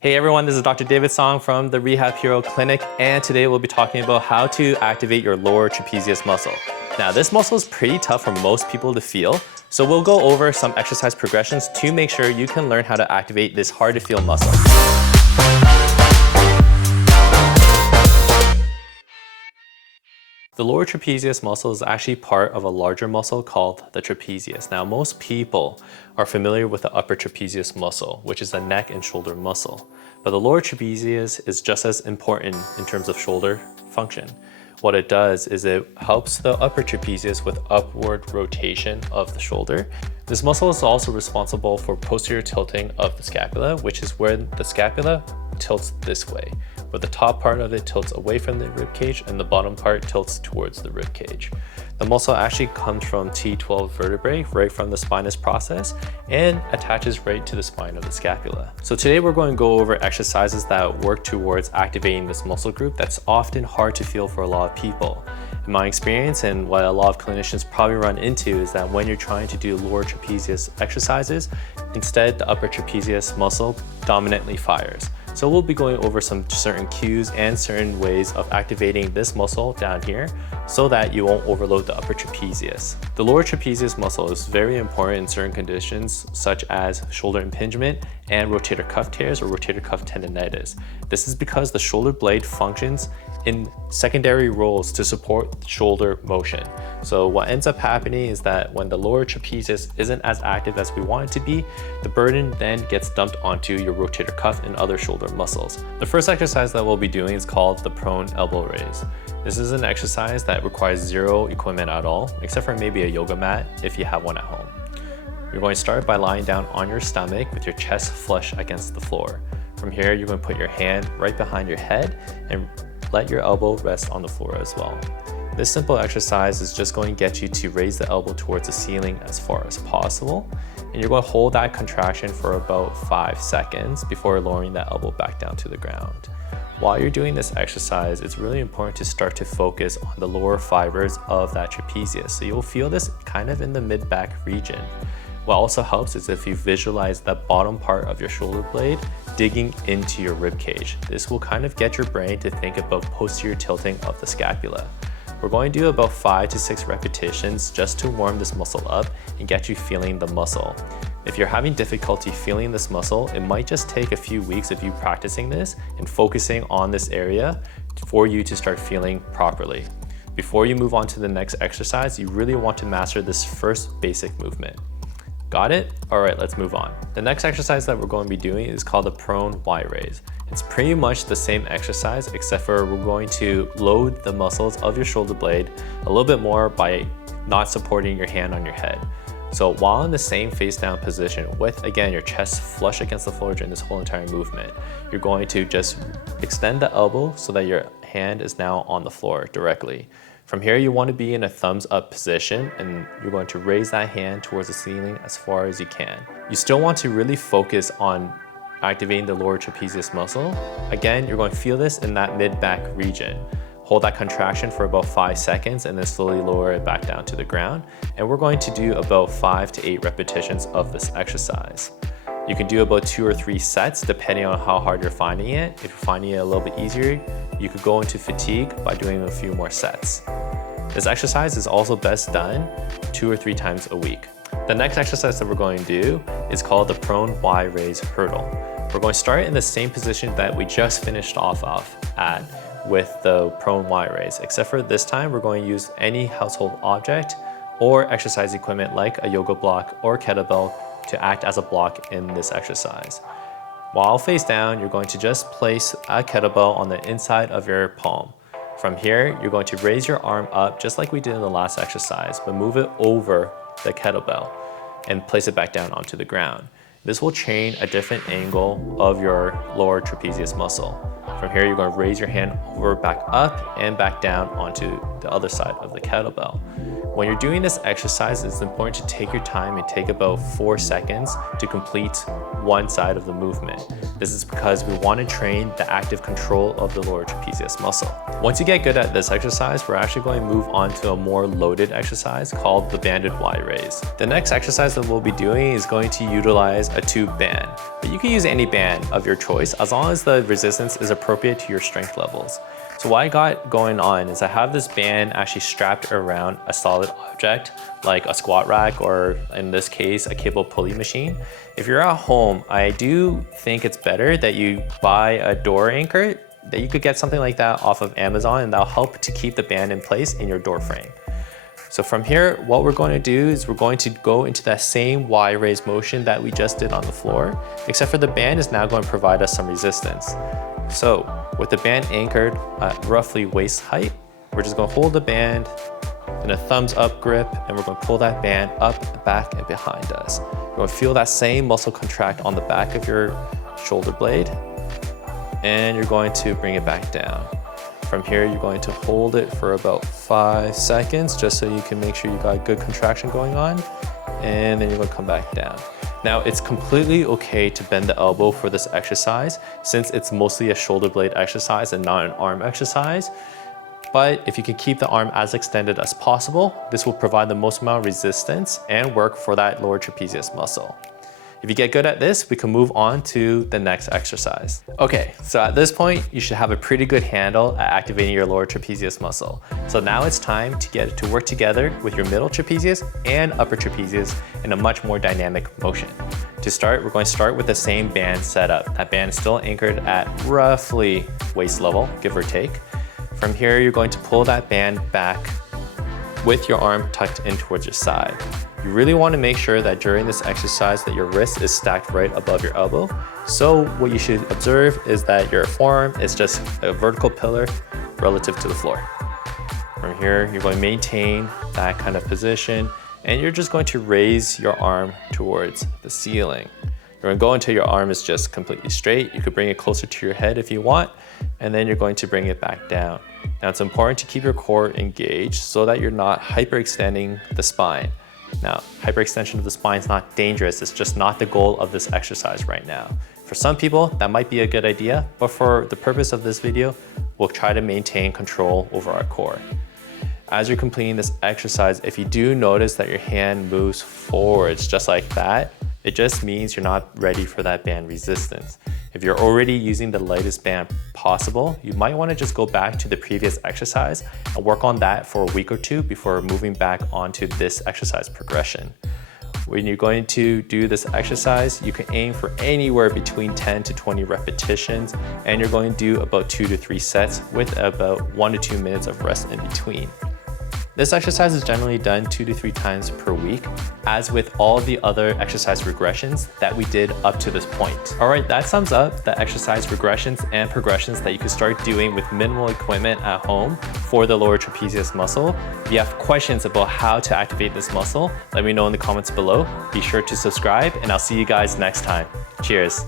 Hey everyone, this is Dr. David Song from the Rehab Hero Clinic, and today we'll be talking about how to activate your lower trapezius muscle. Now, this muscle is pretty tough for most people to feel, so we'll go over some exercise progressions to make sure you can learn how to activate this hard to feel muscle. The lower trapezius muscle is actually part of a larger muscle called the trapezius. Now, most people are familiar with the upper trapezius muscle, which is the neck and shoulder muscle. But the lower trapezius is just as important in terms of shoulder function. What it does is it helps the upper trapezius with upward rotation of the shoulder. This muscle is also responsible for posterior tilting of the scapula, which is where the scapula tilts this way, where the top part of it tilts away from the rib cage and the bottom part tilts towards the rib cage. The muscle actually comes from T12 vertebrae, right from the spinous process, and attaches right to the spine of the scapula. So today we're going to go over exercises that work towards activating this muscle group that's often hard to feel for a lot of people. In my experience, and what a lot of clinicians probably run into, is that when you're trying to do lower trapezius exercises, instead the upper trapezius muscle dominantly fires. So we'll be going over some certain cues and certain ways of activating this muscle down here so that you won't overload the upper trapezius. The lower trapezius muscle is very important in certain conditions such as shoulder impingement and rotator cuff tears or rotator cuff tendinitis. This is because the shoulder blade functions in secondary roles to support shoulder motion. So what ends up happening is that when the lower trapezius isn't as active as we want it to be, the burden then gets dumped onto your rotator cuff and other shoulder muscles. The first exercise that we'll be doing is called the prone elbow raise. This is an exercise that requires zero equipment at all, except for maybe a yoga mat if you have one at home. You're going to start by lying down on your stomach with your chest flush against the floor. From here, you're going to put your hand right behind your head and let your elbow rest on the floor as well. This simple exercise is just going to get you to raise the elbow towards the ceiling as far as possible. And you're going to hold that contraction for about 5 seconds before lowering that elbow back down to the ground. While you're doing this exercise, it's really important to start to focus on the lower fibers of that trapezius. So you'll feel this kind of in the mid-back region. What also helps is if you visualize that bottom part of your shoulder blade digging into your rib cage. This will kind of get your brain to think about posterior tilting of the scapula. We're going to do about 5 to 6 repetitions just to warm this muscle up and get you feeling the muscle. If you're having difficulty feeling this muscle, it might just take a few weeks of you practicing this and focusing on this area for you to start feeling properly. Before you move on to the next exercise, you really want to master this first basic movement. Got it? All right, let's move on. The next exercise that we're going to be doing is called the prone Y raise. It's pretty much the same exercise, except for we're going to load the muscles of your shoulder blade a little bit more by not supporting your hand on your head. So while in the same face down position with, again, your chest flush against the floor during this whole entire movement, you're going to just extend the elbow so that your hand is now on the floor directly. From here, you want to be in a thumbs up position and you're going to raise that hand towards the ceiling as far as you can. You still want to really focus on activating the lower trapezius muscle. Again, you're going to feel this in that mid-back region. Hold that contraction for about 5 seconds and then slowly lower it back down to the ground. And we're going to do about 5 to 8 repetitions of this exercise. You can do about 2 or 3 sets depending on how hard you're finding it. If you're finding it a little bit easier, you could go into fatigue by doing a few more sets. This exercise is also best done 2 or 3 times a week. The next exercise that we're going to do is called the prone Y raise hurdle. We're going to start in the same position that we just finished off at with the prone Y raise, except for this time we're going to use any household object or exercise equipment like a yoga block or kettlebell to act as a block in this exercise. While face down, you're going to just place a kettlebell on the inside of your palm. From here, you're going to raise your arm up just like we did in the last exercise, but move it over the kettlebell and place it back down onto the ground. This will change a different angle of your lower trapezius muscle. From here, you're going to raise your hand over, back up, and back down onto the other side of the kettlebell. When you're doing this exercise, it's important to take your time and take about 4 seconds to complete one side of the movement. This is because we want to train the active control of the lower trapezius muscle. Once you get good at this exercise, we're actually going to move on to a more loaded exercise called the banded Y raise. The next exercise that we'll be doing is going to utilize a tube band, but you can use any band of your choice as long as the resistance is appropriate to your strength levels. So what I got going on is I have this band actually strapped around a solid object like a squat rack, or in this case, a cable pulley machine. If you're at home, I do think it's better that you buy a door anchor. That you could get something like that off of Amazon, and that'll help to keep the band in place in your door frame. So from here, what we're going to do is we're going to go into that same Y raise motion that we just did on the floor, except for the band is now going to provide us some resistance. So with the band anchored at roughly waist height, we're just going to hold the band in a thumbs up grip, and we're going to pull that band up, back, and behind us. You're going to feel that same muscle contract on the back of your shoulder blade, and you're going to bring it back down. From here, you're going to hold it for about 5 seconds, just so you can make sure you got a good contraction going on, and then you're going to come back down. Now, it's completely okay to bend the elbow for this exercise, since it's mostly a shoulder blade exercise and not an arm exercise. But if you can keep the arm as extended as possible, this will provide the most amount of resistance and work for that lower trapezius muscle. If you get good at this, we can move on to the next exercise. Okay, so at this point, you should have a pretty good handle at activating your lower trapezius muscle. So now it's time to get it to work together with your middle trapezius and upper trapezius in a much more dynamic motion. To start, we're going to start with the same band setup. That band is still anchored at roughly waist level, give or take. From here, you're going to pull that band back with your arm tucked in towards your side. You really want to make sure that during this exercise that your wrist is stacked right above your elbow. So what you should observe is that your forearm is just a vertical pillar relative to the floor. From here, you're going to maintain that kind of position, and you're just going to raise your arm towards the ceiling. You're going to go until your arm is just completely straight. You could bring it closer to your head if you want, and then you're going to bring it back down. Now, it's important to keep your core engaged so that you're not hyperextending the spine. Now, hyperextension of the spine is not dangerous, it's just not the goal of this exercise right now. For some people, that might be a good idea, but for the purpose of this video, we'll try to maintain control over our core. As you're completing this exercise, if you do notice that your hand moves forwards just like that, it just means you're not ready for that band resistance. If you're already using the lightest band possible, you might want to just go back to the previous exercise and work on that for a week or two before moving back onto this exercise progression. When you're going to do this exercise, you can aim for anywhere between 10 to 20 repetitions, and you're going to do about 2 to 3 sets with about 1 to 2 minutes of rest in between. This exercise is generally done 2 to 3 times per week, as with all the other exercise regressions that we did up to this point. All right, that sums up the exercise regressions and progressions that you can start doing with minimal equipment at home for the lower trapezius muscle. If you have questions about how to activate this muscle, let me know in the comments below. Be sure to subscribe, and I'll see you guys next time. Cheers.